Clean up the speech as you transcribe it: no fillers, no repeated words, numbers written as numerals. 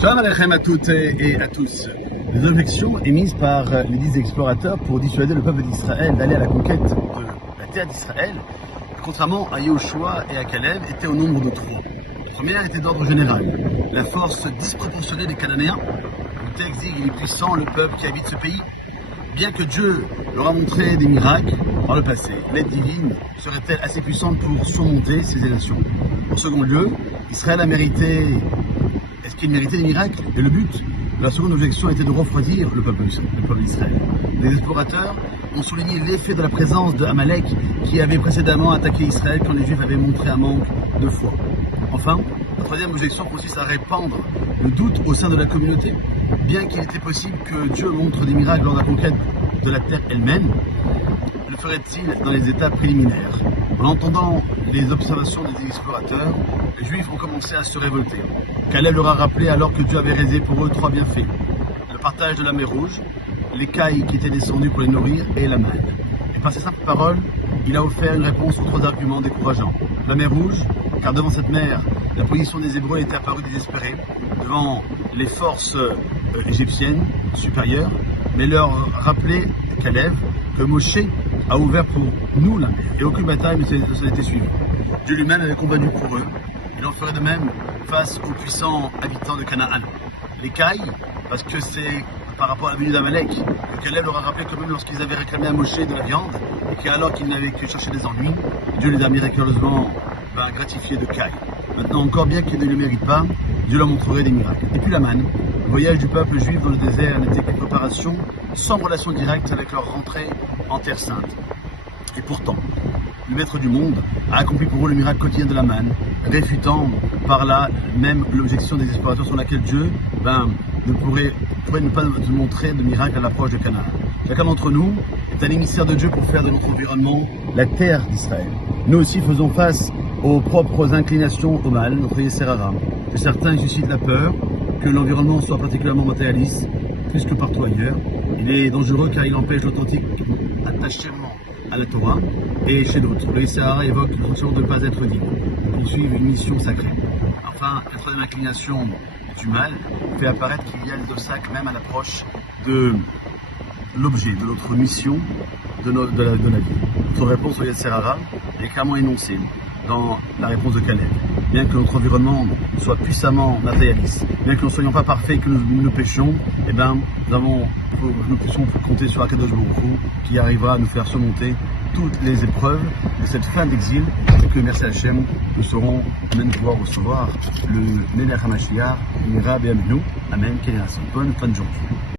Shalom Aleichem à toutes et à tous. Les objections émises par les 10 explorateurs pour dissuader le peuple d'Israël d'aller à la conquête de la terre d'Israël, contrairement à Yehoshua et à Caleb, étaient au nombre de 3. La première était d'ordre général. La force disproportionnée des Cananéens. Le texte dit qu'il est puissant, le peuple qui habite ce pays. Bien que Dieu leur a montré des miracles par le passé, l'aide divine serait-elle assez puissante pour surmonter ces nations? En second lieu, Israël a mérité. Est-ce qu'il méritait des miracles? Et le but de la seconde objection était de refroidir le peuple d'Israël. Les explorateurs ont souligné l'effet de la présence de Amalek qui avait précédemment attaqué Israël quand les Juifs avaient montré un manque de foi. Enfin, la troisième objection consiste à répandre le doute au sein de la communauté. Bien qu'il était possible que Dieu montre des miracles lors de la conquête de la terre elle-même, le ferait-il dans les étapes préliminaires? En entendant les observations des explorateurs, les Juifs ont commencé à se révolter. Caleb leur a rappelé alors que Dieu avait réalisé pour eux 3 bienfaits: le partage de la mer Rouge, l'écaille qui était descendue pour les nourrir et la manne. Et par ces simples paroles, il a offert une réponse aux 3 arguments décourageants. La mer Rouge, car devant cette mer, la position des Hébreux était apparue désespérée, devant les forces égyptiennes supérieures, mais leur rappelait Caleb que Moshe a ouvert pour nous la mer, et aucune bataille ne s'en était suivie. Dieu lui-même avait combattu pour eux. Il en ferait de même face aux puissants habitants de Canaan. L'écaille, parce que c'est par rapport à la venue d'Amalek, que Caleb leur a rappelé que même lorsqu'ils avaient réclamé à Moshe de la viande, et qu'alors qu'ils n'avaient que chercher des ennuis, Dieu les a miraculeusement gratifiés de caille. Maintenant encore, bien qu'ils ne le méritent pas, Dieu leur montrerait des miracles. Et puis la manne, le voyage du peuple juif dans le désert n'était qu'une préparation sans relation directe avec leur rentrée en Terre Sainte. Et pourtant, le maître du monde a accompli pour eux le miracle quotidien de la manne, réfutant par là même l'objection des explorateurs sur laquelle Dieu pourrait ne pas nous montrer de miracle à l'approche de Canaan. Chacun d'entre nous est un émissaire de Dieu pour faire de notre environnement la terre d'Israël. Nous aussi faisons face aux propres inclinations au mal, notre Yetzer Hara, que certains suscitent la peur, que l'environnement soit particulièrement matérialiste, plus que partout ailleurs. Il est dangereux car il empêche l'authentique attachement à la Torah, et chez d'autres, le Yetzer Hara évoque le sentiment de ne pas être libre, de poursuivre une mission sacrée. Enfin, la troisième inclination du mal fait apparaître qu'il y a des obstacles même à l'approche de l'objet, de notre mission, de la vie. Notre réponse au Yetzer Hara est clairement énoncée dans la réponse de Caleb. Bien que notre environnement soit puissamment matérialiste, bien que nous ne soyons pas parfaits et que nous péchions, nous puissions compter sur Akadosh Baruch Hu qui arrivera à nous faire surmonter toutes les épreuves de cette fin d'exil, et que merci à Hachem, nous saurons même pouvoir recevoir le Melech HaMashiach, Mira Be'amenu. Amen. Bonne fin de journée.